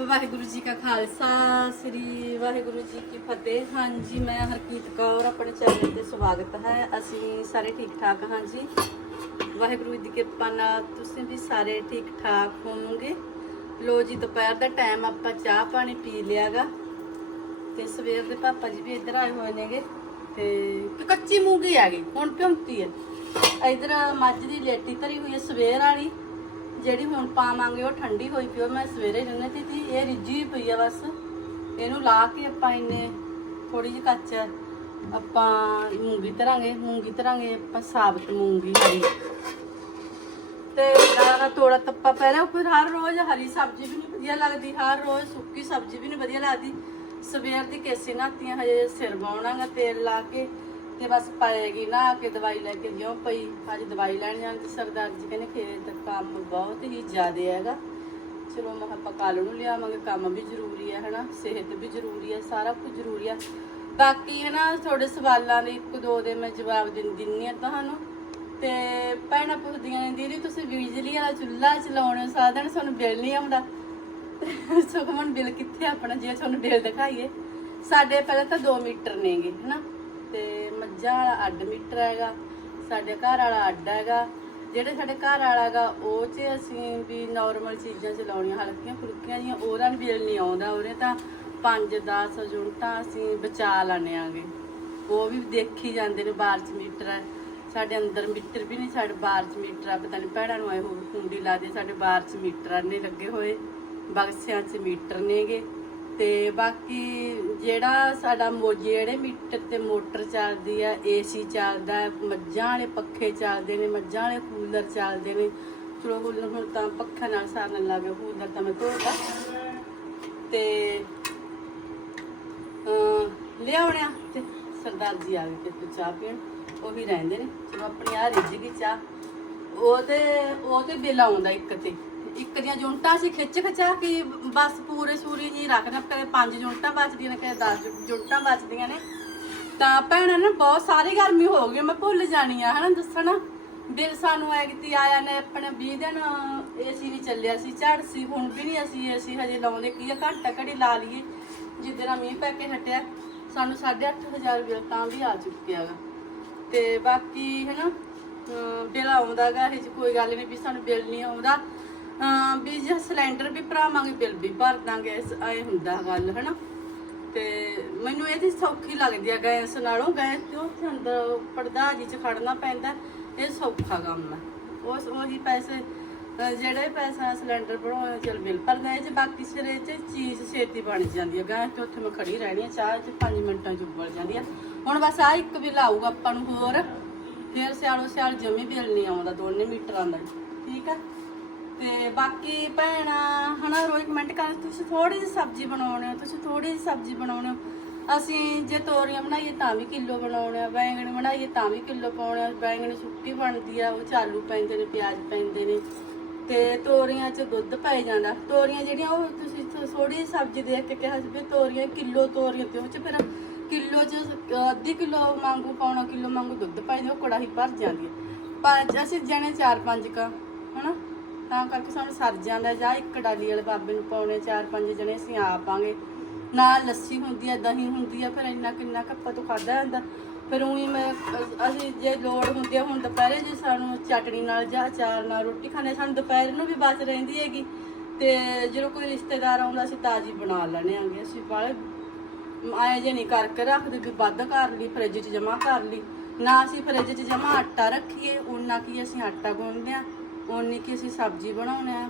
ਵਾਹਿਗੁਰੂ ਜੀ ਕਾ ਖਾਲਸਾ, ਸ੍ਰੀ ਵਾਹਿਗੁਰੂ ਜੀ ਕੀ ਫਤਿਹ। ਹਾਂਜੀ, ਮੈਂ ਹਰਕੀਤ ਕੌਰ, ਆਪਣੇ ਚੈਨਲ ਤੇ ਸਵਾਗਤ ਹੈ। ਅਸੀਂ ਸਾਰੇ ਠੀਕ ਠਾਕ ਹਾਂ ਜੀ। ਵਾਹਿਗੁਰੂ ਦੀ ਕਿਰਪਾ ਨਾਲ ਤੁਸੀਂ ਵੀ ਸਾਰੇ ਠੀਕ ਠਾਕ ਹੋਵੋਗੇ। ਲੋ ਜੀ, ਦੁਪਹਿਰ ਦਾ ਟਾਈਮ ਆਪਾਂ ਚਾਹ ਪਾਣੀ ਪੀ ਲਿਆਗਾ। ਤੇ ਸਵੇਰ ਦੇ ਪਾਪਾ ਜੀ ਵੀ ਇੱਧਰ ਆਏ ਹੋਏ ਨੇਗੇ। ਤੇ ਕੱਚੀ ਮੂੰਗੀ ਆ ਗਈ, ਹੁਣ ਭਿਉਂਤੀ ਹੈ। ਇੱਧਰ ਮੱਝ ਦੀ ਲੇਟੀ ਧਰੀ ਹੋਈ ਹੈ ਸਵੇਰ ਵਾਲੀ। ਜਿਹੜੀ ਹੁਣ ਪਾਵਾਂਗੇ ਉਹ ਠੰਡੀ ਹੋਈ ਪਈ ਉਹ ਮੈਂ ਸਵੇਰੇ ਜੁਨੇ ਤੀ ਤੀ ਇਹ ਰਿੱਝੀ ਪਈ ਆ ਬਸ। ਇਹਨੂੰ ਲਾ ਕੇ ਆਪਾਂ ਇੰਨੇ ਥੋੜੀ ਜਿਹੀ ਕੱਚ ਆਪਾਂ ਮੂੰਗੀ ਧਰਾਂਗੇ ਮੂੰਗੀ ਧਰਾਂਗੇ, ਆਪਾਂ ਸਾਬਤ ਮੂੰਗੀ ਹਰੀ। ਤੇ ਦਾਣਾ ਤੋੜਾ ਤੱਪਾ ਪਹਿਲਾਂ ਉੱਪਰ ਹਰ ਰੋਜ਼ ਹਰੀ ਸਬਜ਼ੀ ਵੀ ਨਹੀਂ ਵਧੀਆ ਲੱਗਦੀ, ਹਰ ਰੋਜ਼ ਸੁੱਕੀ ਸਬਜ਼ੀ ਵੀ ਨਹੀਂ ਵਧੀਆ ਲੱਗਦੀ। ਸਵੇਰ ਦੀ ਕੇਸੀ ਨਾਤੀਆਂ ਹਜੇ ਸਿਰ ਬਾਉਣਾਗਾ ਤੇਲ ਲਾ ਕੇ ਤੇ ਬਸ ਪਾਏਗੀ ਨਾ ਕੇ ਦਵਾਈ ਲੈ ਕੇ ਜਿਉਂ ਪਈ। ਅੱਜ ਦਵਾਈ ਲੈਣ ਜਾਣ ਤੇ ਸਰਦਾਰ ਜੀ ਕਹਿੰਦੇ ਖੇਤ ਕੰਮ ਬਹੁਤ ਹੀ ਜ਼ਿਆਦਾ ਹੈਗਾ। ਚਲੋ ਮੈਂ ਆਪਾਂ ਕੱਲ ਨੂੰ ਲਿਆਵਾਂਗੇ, ਕੰਮ ਵੀ ਜ਼ਰੂਰੀ ਹੈ, ਹਨਾ? ਸਿਹਤ ਵੀ ਜ਼ਰੂਰੀ ਹੈ, ਸਾਰਾ ਕੁਝ ਜ਼ਰੂਰੀ ਹੈ। ਬਾਕੀ ਹੈ ਨਾ, ਤੁਹਾਡੇ ਸਵਾਲਾਂ ਦੇ ਇੱਕ ਦੋ ਦੇ ਮੈਂ ਜਵਾਬ ਦਿੰ ਦਿੰਨੀ ਆ ਤੁਹਾਨੂੰ। ਤੇ ਭੈਣਾਂ ਪੁੱਛਦੀਆਂ ਨੇ, ਦੀਦੀ ਤੁਸੀਂ ਬਿਜਲੀ ਵਾਲਾ ਚੁੱਲ੍ਹਾ ਚਲਾਉਣੇ ਸਾਧਨ ਸਾਰਾ ਤੁਹਾਨੂੰ ਬਿੱਲ ਨਹੀਂ ਆਉਂਦਾ। ਸੁਖਮਨ ਬਿੱਲ ਕਿੱਥੇ ਆਪਣਾ? ਜੇ ਤੁਹਾਨੂੰ ਬਿੱਲ ਦਿਖਾਈਏ। ਸਾਡੇ ਪਹਿਲਾਂ ਤਾਂ 2 ਮੀਟਰ ਨੇਗੇ, ਹਨਾ? ਤੇ ਮੱਝਾਂ ਵਾਲਾ ਅੱਡ ਮੀਟਰ ਹੈਗਾ, ਸਾਡੇ ਘਰ ਵਾਲਾ ਅੱਡ ਹੈਗਾ, ਜਿਹੜੇ ਸਾਡੇ ਘਰ ਵਾਲਾ ਹੈਗਾ, ਉਹ 'ਚ ਅਸੀਂ ਵੀ ਨਾਰਮਲ ਚੀਜ਼ਾਂ ਚਲਾਉਣੀਆਂ, ਹਲਕੀਆਂ ਫੁਲਕੀਆਂ ਜੀਆਂ ਉਹਦਾ ਨੂੰ ਬਿੱਲ ਨਹੀਂ ਆਉਂਦਾ, ਉਹਦੇ ਤਾਂ 5-10 ਯੂਨਿਟਾਂ ਅਸੀਂ ਬਚਾ ਲੈਂਦੇ ਆਂਗੇ। ਉਹ ਵੀ ਦੇਖੀ ਜਾਂਦੇ ਨੇ ਬਾਹਰ ਚ ਮੀਟਰ ਹੈ ਸਾਡੇ ਅੰਦਰ ਮੀਟਰ ਵੀ ਨਹੀਂ, ਸਾਡੇ ਬਾਹਰ ਚ ਮੀਟਰ ਆ, ਪਤਾ ਨਹੀਂ ਭੈਣਾਂ ਨੂੰ ਆਏ ਹੋ ਕੁੰਡੀ ਲਾ ਦੇ, ਸਾਡੇ ਬਾਹਰ ਚ ਮੀਟਰ ਨੇ ਲੱਗੇ ਹੋਏ, ਬਕਸਿਆਂ ਚ ਮੀਟਰ ਨੇਗੇ। ਤੇ ਬਾਕੀ ਜਿਹੜਾ ਸਾਡਾ ਮੋ, ਜਿਹੜੇ ਮੀਟਰ ਤੇ ਮੋਟਰ ਚੱਲਦੀ ਆ, ਏਸੀ ਚੱਲਦਾ, ਮੱਝਾਂ ਵਾਲੇ ਪੱਖੇ ਚੱਲਦੇ ਨੇ, ਮੱਝਾਂ ਵਾਲੇ ਕੂਲਰ ਚੱਲਦੇ ਨੇ, ਚਲੋ ਕੂਲਰ ਹੁਣ ਤਾਂ ਪੱਖਾ ਨਾਲ ਸਾਰਨ ਲੱਗ ਗਿਆ ਕੂਲਰ ਤਾਂ ਮੈਂ ਧੋਤਾ। ਤੇ, ਅਹ ਲਿਆਉਣਿਆ ਤੇ ਸਰਦਾਰ ਜੀ ਆ ਗਏ ਤੇ ਚਾਹ ਪੀਣ, ਉਹ ਵੀ ਰਹਿੰਦੇ ਨੇ, ਚਲੋ ਆਪਣੀ ਆ ਰਿੱਝ ਗਈ ਚਾਹ। ਉਹ ਤੇ ਉਹ ਤੇ ਬਿੱਲ ਆਉਂਦਾ ਇੱਕ ਤੇ। ਇੱਕ ਦੀਆਂ ਜੁੰਟਾਂ ਸੀ ਖਿੱਚ ਖਿਚਾ ਕੇ ਬਸ ਪੂਰੇ ਸੂਰੀ ਜੀ ਰੱਖਦੇ ਕਦੇ ਪੰਜ ਜੁੰਟਾਂ ਬਚਦੀਆਂ ਨੇ, ਕਦੇ 10 ਜੁੰਟਾਂ ਬਚਦੀਆਂ ਨੇ। ਤਾਂ ਭੈਣਾਂ ਨੇ ਬਹੁਤ ਸਾਰੀ ਗਰਮੀ ਹੋ ਗਈ, ਮੈਂ ਭੁੱਲ ਜਾਣੀ ਆ, ਹਨਾ ਦੱਸਣਾ ਬਿੱਲ ਸਾਨੂੰ ਐ ਕਿਤੇ ਆਇਆ ਨੇ ਆਪਣੇ 20 ਦਿਨ ਏਸੀ ਨਹੀਂ ਚੱਲਿਆ ਸੀ, ਝੜ ਸੀ, ਹੁਣ ਵੀ ਨਹੀਂ ਅਸੀਂ ਏਸੀ ਹਜੇ ਲਾਉਂਦੇ, ਕੀ ਆ, ਘੰਟਾ ਘੜੀ ਲਾ ਲਈਏ, ਜਿੱਦਾਂ ਮੀਂਹ ਪੈ ਕੇ ਹਟਿਆ, ਸਾਨੂੰ 8500 ਬਿਲ ਤਾਂ ਵੀ ਆ ਚੁੱਕਿਆ ਗਾ। ਤੇ ਬਾਕੀ, ਹੈਨਾ ਅਮ ਬਿੱਲ ਆਉਂਦਾਗਾ ਇਹ 'ਚ ਕੋਈ ਗੱਲ ਨਹੀਂ ਵੀ ਸਾਨੂੰ ਬਿੱਲ ਨਹੀਂ ਆਉਂਦਾ। ਵੀ ਜੇ ਸਿਲੰਡਰ ਵੀ ਭਰਾਵਾਂਗੇ ਬਿੱਲ ਵੀ ਭਰ ਦਾਂਗੇ, ਇਸ ਐ ਹੁੰਦਾ ਗੱਲ, ਹੈਨਾ? ਤੇ ਮੈਨੂੰ ਇਹਦੀ ਸੌਖੀ ਲੱਗਦੀ ਆ, ਗੈਸ ਨਾਲੋਂ। ਗੈਸ ਤੇ ਉੱਥੇ ਅੰਦਰ ਪਰਦਾ ਜੀ ਚ ਖੜਨਾ ਪੈਂਦਾ, ਇਹ ਸੌਖਾ ਕੰਮ ਹੈ ਉਸ, ਉਹੀ ਪੈਸੇ ਜਿਹੜੇ ਪੈਸਾ ਸਿਲੰਡਰ ਬਣਾਉਣਾ, ਚਲ ਬਿੱਲ ਭਰਦਾ ਇਹ ਚ ਬਾਕੀ ਸਿਰੇ ਚ ਚੀਜ਼ ਛੇਤੀ ਬਣ ਜਾਂਦੀ ਹੈ ਗੈਸ ਤੇ ਉੱਥੇ ਮੈਂ ਖੜੀ ਰਹਿਣੀ ਆ, ਚਾਹ ਚ 5 ਮਿੰਟਾਂ ਚ ਉਬਲ ਜਾਂਦੀ ਆ। ਹੁਣ ਬਸ ਆ ਇੱਕ ਵੀ ਲਾਊਗਾ ਆਪਾਂ ਨੂੰ ਹੋਰ। ਫਿਰ ਸਿਆਲੋ ਸਿਆਲ ਜਮੀ ਬਿੱਲ ਨਹੀਂ ਆਉਂਦਾ, ਦੋਨੇ ਮੀਟਰਾਂ ਦਾ। ਠੀਕ ਆ? ਤੇ ਬਾਕੀ ਭੈਣਾ, ਹਨਾ, ਰੋਜ਼ ਕਮੈਂਟ ਕਰ, ਤੁਸੀਂ ਥੋੜੀ ਜਿਹੀ ਸਬਜ਼ੀ ਬਣਾਉਣੇ ਹੋ, ਤੁਸੀਂ ਥੋੜੀ ਜਿਹੀ ਸਬਜ਼ੀ ਬਣਾਉਣੇ ਹੋ। ਅਸੀਂ ਜੇ ਤੋਰੀਆਂ ਬਣਾਈਏ ਤਾਂ ਵੀ ਕਿਲੋ ਬਣਾਉਣੇ ਆ, ਬੈਂਗਣ ਬਣਾਈਏ ਤਾਂ ਵੀ ਕਿਲੋ ਪਾਉਣੇ ਆ। ਬੈਂਗਣ ਸੁੱਕੀ ਬਣਦੀ ਆ, ਉਹ ਚ ਆਲੂ ਪੈਂਦੇ ਨੇ, ਪਿਆਜ਼ ਪੈਂਦੇ ਨੇ। ਤੇ ਤੋਰੀਆਂ 'ਚ ਦੁੱਧ ਪੈ ਜਾਂਦਾ। ਤੋਰੀਆਂ ਜਿਹੜੀਆਂ, ਉਹ ਤੁਸੀਂ ਥੋੜੀ ਜਿਹੀ ਸਬਜ਼ੀ ਦੇਖ ਕੇ ਕਿਹਾ ਸੀ ਵੀ ਤੋਰੀਆਂ, ਕਿਲੋ ਤੋਰੀਆਂ ਤੇ ਉਹ 'ਚ ਫਿਰ ਕਿਲੋ 'ਚ ਅੱਧੀ ਕਿਲੋ ਮੰਗੂ ਪਾਉਣਾ, ਕਿਲੋ ਮੰਗੂ ਦੁੱਧ ਪਾਈ ਦੇ ਉਹ ਕੜਾਹੀ ਭਰ ਜਾਂਦੀ ਹੈ ਪੰਜ, ਅਸੀਂ ਜਣੇ ਚਾਰ ਪੰਜ ਕ, ਹਨਾ? ਤਾਂ ਕਰਕੇ ਸਾਨੂੰ ਸਰ ਜਾਂਦਾ ਜਾਂ, ਇੱਕ ਡਾਲੀ ਵਾਲੇ ਬਾਬੇ ਨੂੰ ਪਾਉਣੇ, ਚਾਰ ਪੰਜ ਜਣੇ ਅਸੀਂ ਆਪਾਂਗੇ ਨਾਲ ਲੱਸੀ ਹੁੰਦੀ ਹੈ ਦਹੀਂ ਹੁੰਦੀ ਹੈ ਫਿਰ ਇੰਨਾ ਕਿੰਨਾ ਕੱਪਾ ਤੋਂ ਖਾਦਾ ਜਾਂਦਾ। ਫਿਰ ਉਹੀ ਮੈਂ, ਅਸੀਂ ਜੇ ਲੋੜ ਹੁੰਦੀ ਆ, ਹੁਣ ਦੁਪਹਿਰੇ ਜੇ ਸਾਨੂੰ ਚਟਣੀ ਨਾਲ ਜਾਂ ਅਚਾਰ ਨਾਲ ਰੋਟੀ ਖਾਣੇ ਸਾਨੂੰ ਦੁਪਹਿਰ ਨੂੰ ਵੀ ਬਚ ਰਹਿੰਦੀ ਹੈਗੀ। ਤੇ ਜਦੋਂ ਕੋਈ ਰਿਸ਼ਤੇਦਾਰ ਆਉਂਦਾ, ਅਸੀਂ ਤਾਜ਼ੀ ਬਣਾ ਲੈਣੇ ਆਂਗੇ ਅਸੀਂ ਬਾਲੇ ਆਏ ਜੇ ਨਹੀਂ ਕਰਕੇ ਰੱਖਦੇ ਵੀ ਵੱਧ ਕਰ ਲਈ, ਫ੍ਰਿਜ 'ਚ ਜਮਾ ਕਰ ਲਈ। ਨਾ ਅਸੀਂ ਫ੍ਰਿਜ 'ਚ ਜਮਾ ਆਟਾ ਰੱਖੀਏ ਉਹਨਾਂ ਕੀ ਅਸੀਂ ਆਟਾ ਗੁੰਨਦੇ ਆ। ਉਨੀ ਕੀ ਅਸੀਂ ਸਬਜ਼ੀ ਬਣਾਉਣੇ ਆ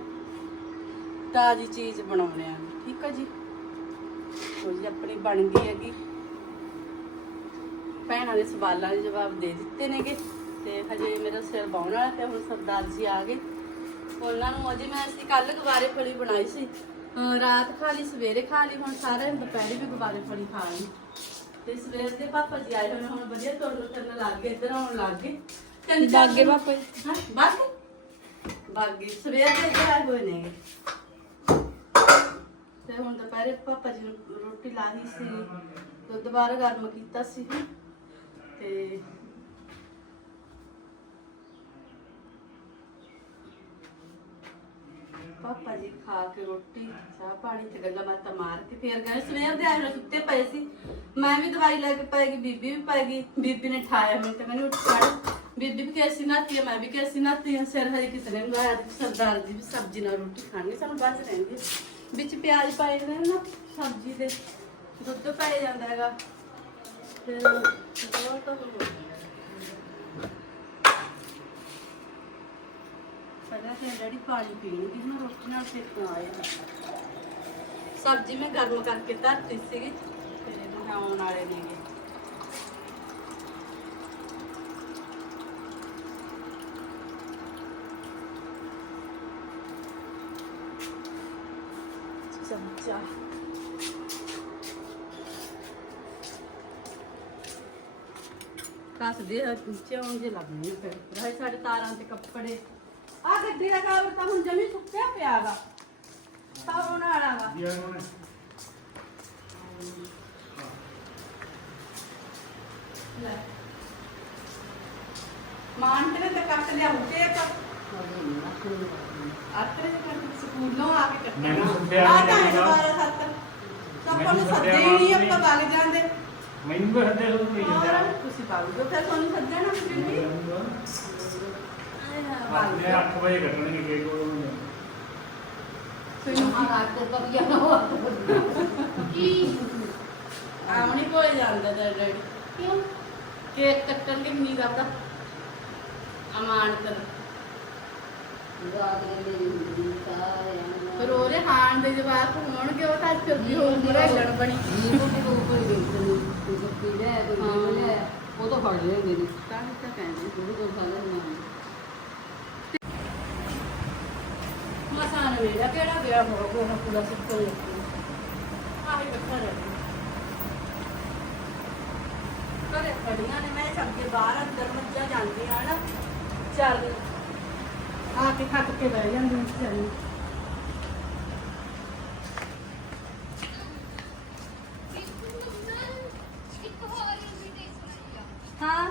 ਤਾਜ਼ੀ ਚੀਜ਼ ਬਣਾਉਣੇ ਆ। ਠੀਕ ਆ ਜੀ? ਹੋ ਜੀ ਆਪਣੀ ਬਣ ਗਈ ਹੈਗੀ। ਭੈਣਾਂ ਦੇ ਸਵਾਲਾਂ ਦੇ ਜਵਾਬ ਦੇ ਦਿੱਤੇ ਨੇਗੇ। ਤੇ ਹਜੇ ਮੇਰਾ ਸਿਰ ਬਾਉਣ ਵਾਲਾ ਤੇ ਹੁਣ ਸਰਦਾਰ ਜੀ ਆ ਗਏ। ਉਹਨਾਂ ਨੂੰ ਅਜੇ ਮੈਂ ਅਸੀਂ ਕੱਲ ਗੁਬਾਰੇ ਫਲੀ ਬਣਾਈ ਸੀ। ਰਾਤ ਖਾ ਲਈ ਸਵੇਰੇ ਖਾ ਲਈ ਹੁਣ ਸਾਰੇ ਦੁਪਹਿਰੇ ਵੀ ਗੁਬਾਰੇ ਫਲੀ ਖਾ ਲਈ। ਤੇ ਸਵੇਰ ਦੇ ਪਾਪਾ ਜੀ ਆਏ ਹੁਣ ਵਧੀਆ ਤੁਰਨ ਫਿਰਨ ਲੱਗ ਗਏ ਇੱਧਰ ਆਉਣ ਲੱਗ ਗਏ। ਚਾਰ ਬਾਗੇ ਪਾਪਾ ਜੀ? ਹਾਂ ਬਾਗੇ? ਬਾਗੇ। ਸਵੇਰ ਦੇ ਇੱਧਰ ਆਏ ਹੋਏ ਨੇ ਤੇ ਹੁਣ ਦੁਪਹਿਰੇ ਪਾਪਾ ਜੀ ਨੂੰ ਰੋਟੀ ਲਾਹੀ ਸੀ। ਦੁੱਧ ਬਾਹਰ ਗਰਮ ਕੀਤਾ ਸੀ। ਤੇ ਪਾਪਾ ਜੀ ਖਾ ਕੇ ਰੋਟੀ, ਚਾਹ ਪਾਣੀ ਤੇ ਗੱਲਾਂ ਬਾਤਾਂ ਮਾਰ ਕੇ ਫੇਰ ਗਏ। ਸਵੇਰ ਦੇ ਆਏ ਸੁੱਤੇ ਪਏ ਸੀ। ਮੈਂ ਵੀ ਦਵਾਈ ਲੈ ਕੇ ਪਾਏਗੀ, ਬੀਬੀ ਵੀ ਪਾਏਗੀ। ਬੀਬੀ ਨੇ ਠਾਇਆ ਮੈਨੂੰ ਤੇ ਮੈਨੂੰ ਉੱਠ ਖੜ ਬੀਬੀ ਵੀ ਕੈਸੀ ਨਾਤੀ ਹੈ ਮੈਂ ਵੀ ਕੈਸੀ ਨਾਤੀ ਹਾਂ ਸਿਰ ਹਜੇ ਕਿਸੇ ਨੇ ਲਾਇਆ ਸਰਦਾਰ ਜੀ ਵੀ ਸਬਜ਼ੀ ਨਾਲ ਰੋਟੀ ਖਾਣੀ ਸਾਨੂੰ ਬਚ ਰਹਿੰਦੀ ਹੈ। ਵਿੱਚ ਪਿਆਜ਼ ਪਾਏ ਨੇ ਨਾ, ਸਬਜ਼ੀ ਦੇ, ਦੁੱਧ ਪਾਇਆ ਜਾਂਦਾ ਹੈਗਾ। ਫਿਰ ਉਹ ਤਾਂ ਹੋ ਜਾਂਦਾ ਪਹਿਲਾਂ ਤੇ ਡੈਡੀ ਪਾਣੀ ਪੀਣਗੇ ਨਾ ਰੋਟੀ ਨਾਲ ਫਿਰ ਤੋਂ ਆਏ ਸਬਜ਼ੀ ਮੈਂ ਗਰਮ ਕਰਕੇ ਧਰਤੀ ਸੀਗੀ ਤੇ ਬਣਾਉਣ ਵਾਲੇ ਨੇਗੇ ਚਮਚਾ ਕੱਸ ਦੇ ਚੌਂ ਜੇ ਲੱਗਣੀ ਫਿਰ। ਰਾਈ ਸਾਡੇ ਤਾਰਾਂ ਤੇ ਕੱਪੜੇ। ਆ ਗੱਡੀ ਦਾ ਕਾਬਰ ਤਾਂ ਹੁਣ ਜਮੀ ਸੁੱਕਿਆ ਪਿਆ ਵਾ। ਤਾਂ ਹੁਣ ਆਣਾ ਵਾ। ਲੈ। ਮਾਨ ਤੇ ਤਾਂ ਕੱਟ ਲਿਆ ਹੁੱਤੇ ਇੱਕ ਆਤਰੇ ਦੇ ਕੱਟ ਸਕੂਲੋਂ ਆ ਕੇ ਕੱਟਣਾ ਮੈਨੂੰ ਸੁੱਕਿਆ ਆ ਤਾਂ। ਦੁਬਾਰਾ ਸੱਤ। ਸਭ ਨੂੰ ਸੱਦੇ ਹੀ ਨਹੀਂ ਆਪਾਂ ਵਗ ਜਾਂਦੇ। ਮੈਨੂੰ ਵੀ ਹੱਦੇ ਹੋ ਗਈ ਹੋਰ ਤੁਸੀਂ ਜਾਓ ਫਿਰ ਤੁਹਾਨੂੰ ਸੱਦਣਾ ਫਿਰ ਵੀ? ਆਪਣੇ 8 ਵਜੇ ਕੱਟਣਗੇ ਕੇਕ ਉਹ ਆਉਣੀ ਕੋਲ ਜਾਂਦਾ ਤੇ ਡੈਡੀ। ਕਿਉਂ? ਕੇਕ ਕੱਟਣ ਦੀ ਨਹੀਂ ਕਰਦਾ ਅਮਾਨਤ। ਪਰ ਉਹਦੇ ਹਾਣ ਦੇ ਜਵਾਬ ਹੋਣਗੇ ਉਹ ਤਾਂ ਵੀ ਹੋਰ ਮੁਰੇਲਣ ਬਣੀ। ਉਹ ਤਾਂ ਫੜ ਲੈਂਦੇ ਨੇ ਤਾਂ ਹੀ ਤਾਂ ਕਹਿੰਦੇ ਜਿਹੜੇ ਕੋਲ ਖਾ ਲੈਂਦੇ ਮਸਾਨ ਵੇਲਾ ਕਿਹੜਾ ਗਿਆ ਹੋ ਗੋ ਨਾ ਪੂਰਾ ਸੁੱਕੋ ਆਹੀ ਬੱਠਾ ਰਹਿ ਕਰੇ ਖੜੀਆਂ ਨੇ ਮੈਂ ਸਭ ਦੇ ਬਾਹਰ ਅੰਦਰ ਮੱਝਾਂ ਜਾਂਦੀਆਂ ਨਾ। ਚੱਲ। ਆ ਕੇ ਥੱਕ ਕੇ ਬਹਿ ਜਾਂਦੀਆਂ ਚੱਲ ਹਾਂ।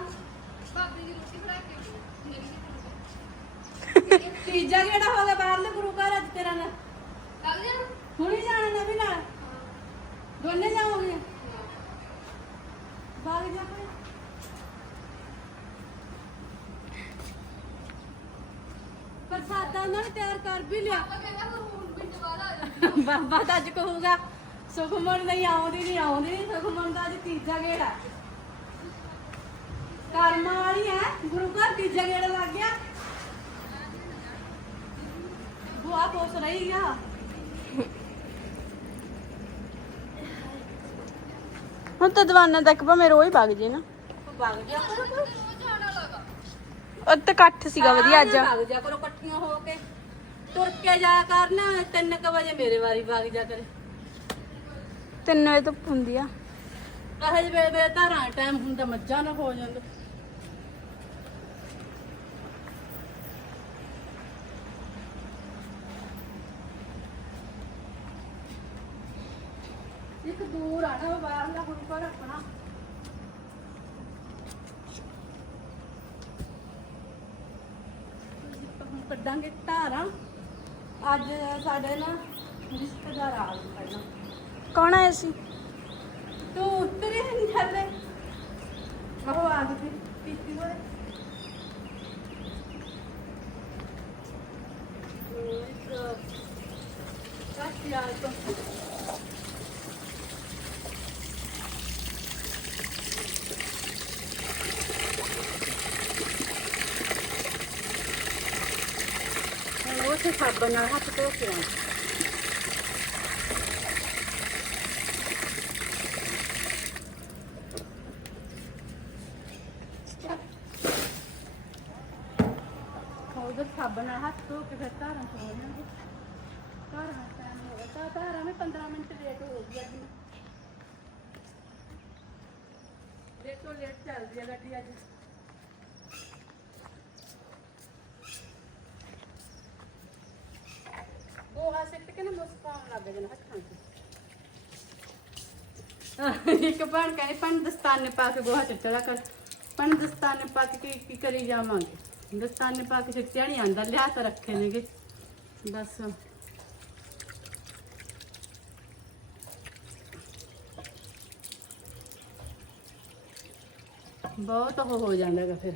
ਤੀਜਾ ਕਿਹੜਾ ਹੋ ਗਿਆ ਬਾਹਰਲੇ ਗੁਰੂ ਘਰ ਅੱਜ ਤੇਰਾ ਨਾਲ? ਹੁਣੀ ਜਾਣਾ ਨਾ ਵੀ ਨਾਲ? ਦੋਨੇ ਜਾਓਗੇ? ਬਾਗ ਜਾ ਕੇ ਪ੍ਰਸਾਦਾ ਉਹਨਾਂ ਨੇ ਤਿਆਰ ਕਰ ਵੀ ਲਿਆ। ਬਾਬਾ ਤਾਂ ਅੱਜ ਕਹੂਗਾ ਸੁਖਮਨ ਨਹੀਂ ਆਉਂਦੀ ਨਹੀਂ ਆਉਂਦੀ ਨਹੀਂ ਸੁਖਮਨ ਦਾ ਅੱਜ ਤੀਜਾ ਗੇੜਾ ਕਰਮਾਂ ਵਾਲੀ ਹੈ ਗੁਰੂ ਘਰ ਤੀਜਾ ਗੇੜਾ ਲੱਗ ਗਿਆ। ਬੁਆ ਪੋਸ ਰਹੀ ਗਿਆ ਹੁਣ ਤਾਂ ਦੀਵਾਨਾਂ ਤੱਕ ਭਾਵੇਂ ਰੋਜ਼ ਵਗ ਜੇ ਨਾ। ਵਗ ਜਾ ਉੱਤੇ ਇਕੱਠ ਸੀਗਾ ਵਧੀਆ ਅੱਜ। ਵਗ ਜਾ ਕਰੋ ਇਕੱਠੀਆਂ ਹੋ ਕੇ। ਤੁਰ ਕੇ ਜਾ ਕਰਨਾ 3 ਵਜੇ ਮੇਰੇ ਵਾਰੀ ਵਗ ਜਾ ਕਰੇ। ਤਿੰਨ ਵਜੇ ਧੁੱਪ ਹੁੰਦੀ ਆ। ਕਹੇ ਵੇਲੇ ਵੇਲੇ ਧਾਰਾਂ ਟਾਈਮ ਹੁੰਦਾ ਮੱਝਾਂ ਨਾ ਹੋ ਜਾਂਦਾ। ਇੱਕ ਦੂਰ ਆ ਨਾ ਬਾਹਰਲਾ ਗੁਰੂ ਘਰ ਆਪਣਾ ਹੁਣ ਕੱਢਾਂਗੇ ਧਾਰਾਂ। ਅੱਜ ਸਾਡੇ ਨਾ ਰਿਸ਼ਤੇਦਾਰ ਆ ਗਏ ਪਹਿਲਾਂ। ਕੌਣ ਆਇਆ ਸੀ? ਤੂੰ ਉਤਰੇ ਨਹੀਂ ਥੱਲੇ ਉਹ ਆ ਗਈ ਪੀਤੀ ਹੋਏ ਕਾਸ਼ੀ ਆ ਤੋਂ ਉਹ ਤੇ ਸਾਬਣ ਹੱਥ ਧੋ ਕੇ ਆਉਣਾ ਉਧਰ ਸਾਬਣ ਨਾਲ ਹੱਥ ਧੋ ਕੇ ਫਿਰ ਧਾਰਾਂ ਚ ਹੋ ਜਾਂਦੇ ਧਾਰਾਂ ਟਾਈਮ ਹੋ ਗਿਆ। ਤਾਂ ਧਾਰਾਂ में 15 ਮਿੰਟ ਲੇਟ ਹੋ ਗਈ ਅੱਜ ਮੈਂ ਲੇਟ ਚੱਲਦੀ ਹੈ ਗੱਡੀ ਅੱਜ। ਧਾਗੇ ਦੇ ਨਾਲ ਹੱਥਾਂ ਇੱਕ ਭੈਣ ਕਹੇ ਭੈਣ ਦਸਤਾਨੇ ਪਾ ਕੇ ਗੋਹਾ ਚੁੱਟਲਾ ਕਰ। ਭੈਣ ਦਸਤਾਨੇ ਪਾ ਕੇ ਕੀ ਕਰੀ ਜਾਵਾਂਗੇ? ਦਸਤਾਨੇ ਪਾ ਕੇ ਛਿੱਟਿਆ ਨਹੀਂ ਆਂਦਾ, ਲਿਆ ਤਾਂ ਰੱਖੇ ਨੇਗੇ। ਬਸ। ਬਹੁਤ ਹੋ ਜਾਂਦਾ ਹੈਗਾ ਫਿਰ।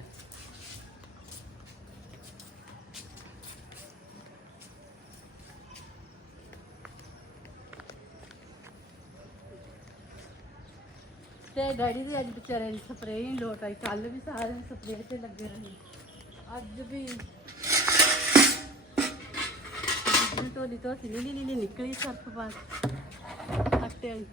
ਤੇ ਡੈਡੀ ਦੇ ਅੱਜ ਵਿਚਾਰੇ ਦੀ ਸਪਰੇਅ ਹੀ ਲੋਟ ਆਈ। ਕੱਲ ਵੀ ਸਾਰੇ ਸਪਰੇਅ ਤੇ ਲੱਗੇ ਰਹੇ ਅੱਜ ਵੀ ਜਿਵੇਂ ਢੋਲੀ ਤੋਂ ਨੀਲੀ ਨੀਲੀ ਨਿਕਲੀ ਸਰਫ ਬਸ ਆਟੇ ਵਾਲੀ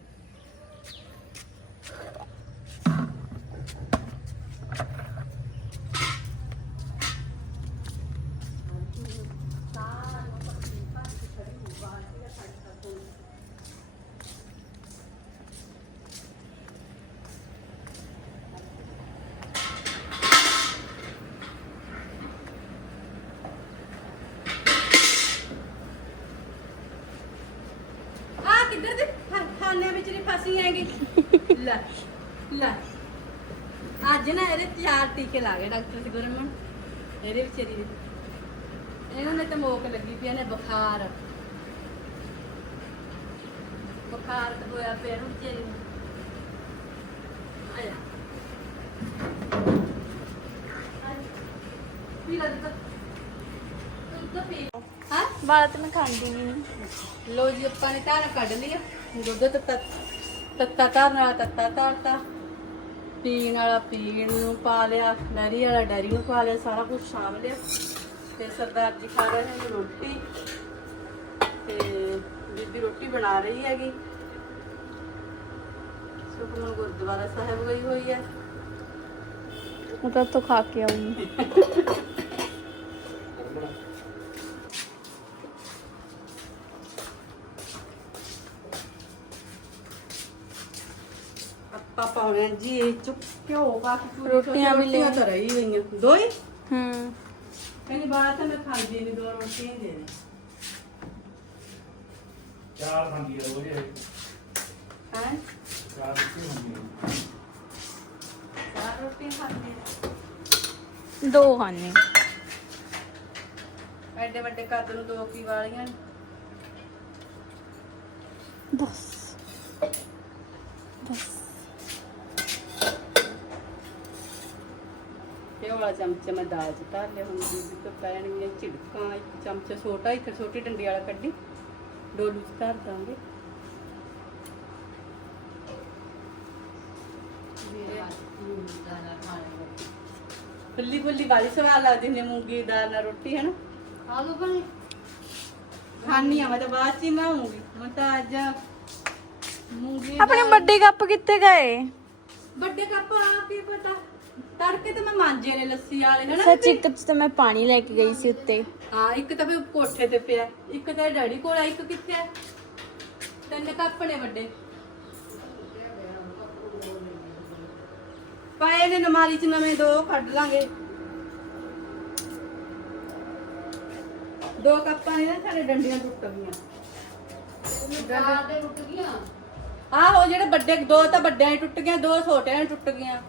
ਆ ਕਿੱਧਰ ਦੇ ਖਾ- ਖਾਨੇ ਫਸੀ ਹੈਗੀ। ਲੈ ਲੈ। ਅੱਜ ਨਾ ਇਹਦੇ ਚਾਰ ਟੀਕੇ ਲਾ ਗਏ ਡਾਕਟਰ ਗੁਰਮਨ ਇਹਦੇ ਵਿਚਾਰੀ ਦੇ ਇਹਨਾਂ ਨੇ ਤਾਂ ਮੋਕ ਲੱਗੀ ਪਈ ਨੇ ਬੁਖਾਰ। ਬੁਖਾਰ ਤਾਂ ਹੋਇਆ ਪਿਆ ਨੂੰ ਵਿਚਾਰੀ ਨੂੰ। ਆਇਆ। ਪੀ ਲੈ ਦੁੱਧ ਦੁੱਧ ਪੀ ਹਾਂ? ਬਾਤ ਮੈਂ ਖਾਂਦੀ ਨਹੀਂ ਲੋ ਜੀ ਆਪਾਂ ਨੇ ਧਾਰ ਕੱਢ ਲਿਆ ਦੁੱਧ ਤੱਤਾ ਤੱਤਾ ਧਾਰ ਨਾਲ ਤੱਤਾ ਧਾਰਤਾ ਪੀਣ ਵਾਲਾ ਪੀਣ ਨੂੰ ਪਾ ਲਿਆ, ਡੈਰੀ ਵਾਲਾ ਡੈਰੀ ਨੂੰ ਪਾ ਲਿਆ, ਸਾਰਾ ਕੁਝ ਸ਼ਾਮ ਲਿਆ। ਤੇ ਸਰਦਾਰ ਜੀ ਖਾ ਰਹੇ ਨੇ ਰੋਟੀ। ਤੇ ਬੀਬੀ ਰੋਟੀ ਬਣਾ ਰਹੀ ਹੈਗੀ। ਸੁਖਮਨ ਗੁਰਦੁਆਰਾ ਸਾਹਿਬ ਗਈ ਹੋਈ ਹੈ। ਉਹ ਤਾਂ ਤੋਂ ਖਾ ਕੇ ਆਉਂਗੀ। ਆਪਾਂ ਪਾਉਣੇ ਆ ਜੀ ਇਹ ਚ ਘਿਓ ਪਾ ਕੇ ਪੂਰੀ ਰੋਟੀਆਂ ਵੀ ਲੈ। ਰੋਟੀਆਂ ਤਾਂ ਰਹੀ ਗਈਆਂ ਦੋ ਹੀ ਹੂੰ ਕਹਿੰਦੀ ਬਾਹਰ ਤਾਂ ਮੈਂ ਖਾਂਦੀ ਨਹੀਂ ਦੋ ਰੋਟੀਆਂ ਹੀ ਦੇ ਦੇ ਚਾਰ ਖਾਂਦੀ ਹੈ ਰੋਜ਼ ਇਹ। ਹੈ ਚਾਰ ਰੋਟੀ ਹੁੰਦੀ ਹੈ ਚਾਰ ਰੋਟੀਆਂ ਖਾਂਦੀ ਆ। ਦੋ ਖਾਣੇ ਐਡੇ ਵੱਡੇ ਕੱਦ ਨੂੰ ਦੋ ਕੀ ਵਾਲੀਆਂ ਨੇ। ਬਸ ਬਸ ਇਹ ਵਾਲਾ ਚਮਚਾ ਮੈਂ ਦਾਲ ਚ ਧਰ ਲਿਆ ਹੁਣ ਬੀਬੀ ਤੋਂ ਪੈਣਗੀਆਂ ਝਿੜਕਾਂ ਇੱਕ ਚਮਚਾ ਛੋਟਾ ਇੱਕ ਛੋਟੀ ਡੰਡੀ ਵਾਲਾ ਕੱਢੀ ਡੋਲੂ ਚ ਧਰ ਦਾਂਗੇ। ਫੁੱਲੀ ਫੁੱਲੀ ਵਾਲੀ ਸਵਾਦ ਲੱਗਦੀ ਨੇ ਮੂੰਗੀ ਦੀ ਦਾਲ ਨਾਲ ਰੋਟੀ ਹੈ ਨਾ ਆਲੂ ਬਣੇ ਖਾਣੀ ਆ ਮੈਂ ਤਾਂ ਬਾਅਦ ਚ ਹੀ ਬਣਾਉਂਗੀ। ਮੈਂ ਤਾਂ ਅੱਜ ਮੂੰਗੀ ਆਪਣੇ ਵੱਡੇ ਕੱਪ ਕਿੱਥੇ ਗਏ? ਵੱਡੇ ਕੱਪ ਆ ਕੀ ਪਤਾ। ਤੜਕੇ ਤੇ ਮੈਂ ਮਾਂਜੇ ਨੇ ਲੱਸੀ ਵਾਲੇ ਹਨਾ ਸੱਚ ਇੱਕ ਚ ਤਾਂ ਮੈਂ ਪਾਣੀ ਲੈ ਕੇ ਗਈ ਸੀ ਉੱਤੇ। ਹਾਂ ਇੱਕ ਤਾਂ ਫਿਰ ਕੋਠੇ ਤੇ ਪਿਆ। ਇੱਕ ਤਾਂ ਡੈਡੀ ਕੋਲ ਆ ਇੱਕ ਕਿੱਥੇ ਆ? ਤਿੰਨ ਕੱਪ ਨੇ ਵੱਡੇ। ਪਾਏ ਨੇ ਨਮਾਰੀ ਚ ਨਵੇਂ ਦੋ ਕੱਢ ਲਾਂਗੇ। ਦੋ ਕੱਪਾਂ ਨੇ ਨਾ ਸਾਡੇ ਡੰਡੀਆਂ ਟੁੱਟ ਗਈਆਂ। ਗਈਆਂ? ਆਹੋ ਜਿਹੜੇ ਵੱਡੇ ਦੋ ਤਾਂ ਵੱਡਿਆਂ 'ਚ ਟੁੱਟ ਗਈਆਂ ਦੋ ਛੋਟਿਆਂ 'ਚ ਟੁੱਟ ਗਈਆਂ।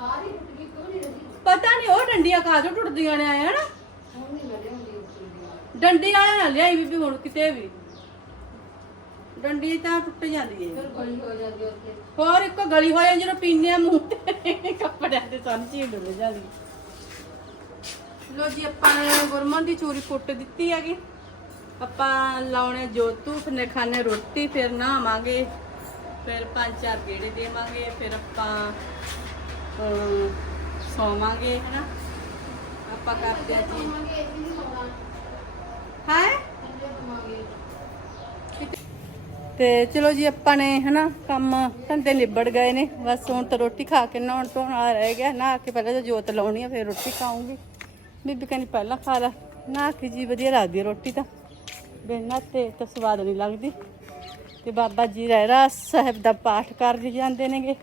ਸਾਰੀ ਰੁੱਟ ਗਈ ਕਿਉਂ ਨਹੀਂ ਰਹੀ? ਪਤਾ ਨਹੀਂ ਉਹ ਡੰਡੀਆਂ ਕਾਹਦੋਂ ਟੁੱਟਦੀਆਂ ਨੇ ਹੁਣ ਨਹੀਂ ਹੁੰਦੀ ਉੱਤੇ ਡੰਡੀ ਵਾਲੇ ਨਾਲ ਲਿਆਈ ਬੀਬੀ ਹੁਣ ਕਿਤੇ ਵੀ। ਡੰਡੀ ਤਾਂ ਟੁੱਟ ਜਾਂਦੀ ਹੈ। ਫਿਰ ਗਲੀ ਹੋ ਜਾਂਦੀ ਉੱਤੇ ਹੋਰ ਇੱਕ ਗਲੀ ਹੋ ਜਾਂਦੀ ਜਦੋਂ ਪੀਨੇ ਆ ਮੂੰਹ ਤੇ ਕੱਪੜਿਆਂ ਤੇ ਸਾਨੂੰ ਝੀਲ ਹੋ ਜਾਂਦੀ। ਲੋ ਜੀ ਆਪਾਂ ਨੇ ਗੁਰਮਨ ਦੀ ਚੂਰੀ ਕੁੱਟ ਦਿੱਤੀ ਹੈਗੀ। ਆਪਾਂ ਲਾਉਣੇ ਜੋਤੂ ਫਿਰ ਖਾਣੇ ਰੋਟੀ ਫਿਰ ਨਹਾਵਾਂਗੇ ਫਿਰ ਪੰਜ ਚਾਰ ਗੇੜੇ ਦੇਵਾਂਗੇ ਫਿਰ ਆਪਾਂ ਅਮ, ਸੌਵਾਂਗੇ ਹਨਾ? ਆਪਾਂ ਕਰਦੇ ਆ ਜੀ। ਮੰਗੇ ਤੇ ਚਲੋ ਜੀ ਆਪਾਂ ਨੇ ਹਨਾ ਕੰਮ ਧੰਦੇ ਨਿਬੜ ਗਏ ਨੇ। ਬਸ ਹੁਣ ਤਾਂ ਰੋਟੀ ਖਾ ਕੇ ਨਹਾਉਣ ਤੋਂ ਆ ਰਹਿ ਗਿਆ। ਨਹਾ ਕੇ ਪਹਿਲਾਂ ਤਾਂ ਜੋਤ ਲਾਉਣੀ ਆ ਫਿਰ ਰੋਟੀ ਖਾਊਂਗੀ। ਬੀਬੀ ਕਹਿੰਦੀ ਪਹਿਲਾਂ ਖਾ ਲੈ। ਨਹਾ ਕੇ ਜੀ ਵਧੀਆ ਲੱਗਦੀ ਆ ਰੋਟੀ ਤਾਂ। ਬਿਨਾਂ ਤੇ ਤਾਂ ਸਵਾਦ ਨਹੀਂ ਲੱਗਦੀ। ਤੇ ਬਾਬਾ ਜੀ ਰਹਿਰਾਸ ਸਾਹਿਬ ਦਾ ਪਾਠ ਕਰਦੇ ਜਾਂਦੇ ਨੇਗੇ।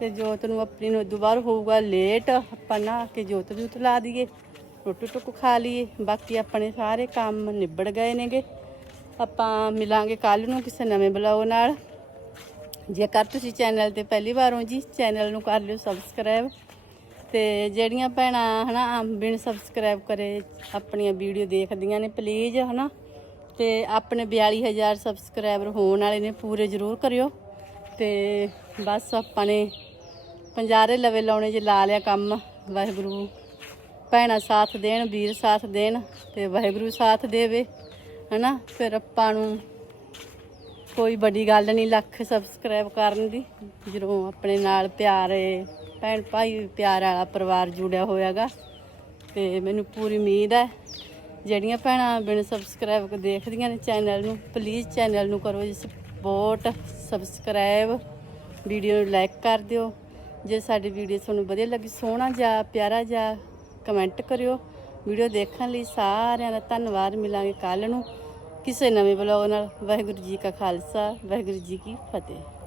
ਤੇ ਜੋਤ ਨੂੰ ਆਪਣੀ ਨੂੰ ਦੁਬਾਰਾ ਹੋਊਗਾ ਲੇਟ ਆਪਾਂ ਨਹਾ ਕੇ ਜੋਤ ਜੂਤ ਲਾ ਦਈਏ, ਰੋਟੀ ਟੁੱਕ ਖਾ ਲਈਏ, ਬਾਕੀ ਆਪਣੇ ਸਾਰੇ ਕੰਮ ਨਿਬੜ ਗਏ ਨੇਗੇ। ਆਪਾਂ ਮਿਲਾਂਗੇ ਕੱਲ ਨੂੰ ਕਿਸੇ ਨਵੇਂ ਬਲੌਗ ਨਾਲ। ਜੇਕਰ ਤੁਸੀਂ ਚੈਨਲ ਤੇ ਪਹਿਲੀ ਵਾਰ ਹੋ ਜੀ, ਚੈਨਲ ਨੂੰ ਕਰ ਲਿਓ ਸਬਸਕ੍ਰਾਈਬ ਤੇ ਜਿਹੜੀਆਂ ਭੈਣਾਂ ਹਨਾ, ਬਿਨ ਸਬਸਕ੍ਰਾਈਬ ਕਰੇ, ਆਪਣੀਆਂ ਵੀਡੀਓ ਦੇਖਦੀਆਂ ਨੇ ਪਲੀਜ਼ ਹਨਾ। ਤੇ ਆਪਣੇ 42000 ਸਬਸਕ੍ਰਾਈਬਰ ਹੋਣ ਵਾਲੇ ਨੇ, ਪੂਰੇ ਜ਼ਰੂਰ ਕਰਿਓ। ਤੇ ਬਸ ਆਪਾਂ ਨੇ ਪੰਜਾਰੇ ਲਵੇ ਲਾਉਣੇ ਜੇ ਲਾ ਲਿਆ ਕੰਮ, ਵਾਹਿਗੁਰੂ। ਭੈਣਾਂ ਸਾਥ ਦੇਣ, ਵੀਰ ਸਾਥ ਦੇਣ ਤੇ ਵਾਹਿਗੁਰੂ ਸਾਥ ਦੇਵੇ, ਹਨਾ? ਫਿਰ ਆਪਾਂ ਨੂੰ ਕੋਈ ਵੱਡੀ ਗੱਲ ਨਹੀਂ ਲੱਖ ਸਬਸਕ੍ਰਾਈਬ ਕਰਨ ਦੀ, ਜਦੋਂ ਆਪਣੇ ਨਾਲ ਪਿਆਰੇ ਭੈਣ ਭਾਈ, ਪਿਆਰ ਵਾਲਾ ਪਰਿਵਾਰ ਜੁੜਿਆ ਹੋਇਆਗਾ। ਤੇ ਮੈਨੂੰ ਪੂਰੀ ਉਮੀਦ ਹੈ, ਜਿਹੜੀਆਂ ਭੈਣਾਂ ਬਿਨ ਸਬਸਕ੍ਰਾਈਬ ਕੋ ਦੇਖਦੀਆਂ ਨੇ ਚੈਨਲ ਨੂੰ ਪਲੀਜ਼ ਚੈਨਲ ਨੂੰ ਕਰੋ ਜੀ ਸਪੋਰਟ ਸਬਸਕ੍ਰਾਈਬ ਵੀਡੀਓ ਨੂੰ ਲਾਈਕ ਕਰ ਦਿਓ। ਜੇ ਸਾਡੀ ਵੀਡੀਓ ਤੁਹਾਨੂੰ ਵਧੀਆ ਲੱਗੀ, ਸੋਹਣਾ ਜਾਂ ਪਿਆਰਾ ਜਾਂ ਕਮੈਂਟ ਕਰਿਓ। ਵੀਡੀਓ ਦੇਖਣ ਲਈ ਸਾਰਿਆਂ ਦਾ ਧੰਨਵਾਦ, ਮਿਲਾਂਗੇ ਕੱਲ ਨੂੰ ਕਿਸੇ ਨਵੇਂ ਬਲੌਗ ਨਾਲ। ਵਾਹਿਗੁਰੂ ਜੀ ਕਾ ਖਾਲਸਾ, ਵਾਹਿਗੁਰੂ ਜੀ ਕੀ ਫਤਿਹ।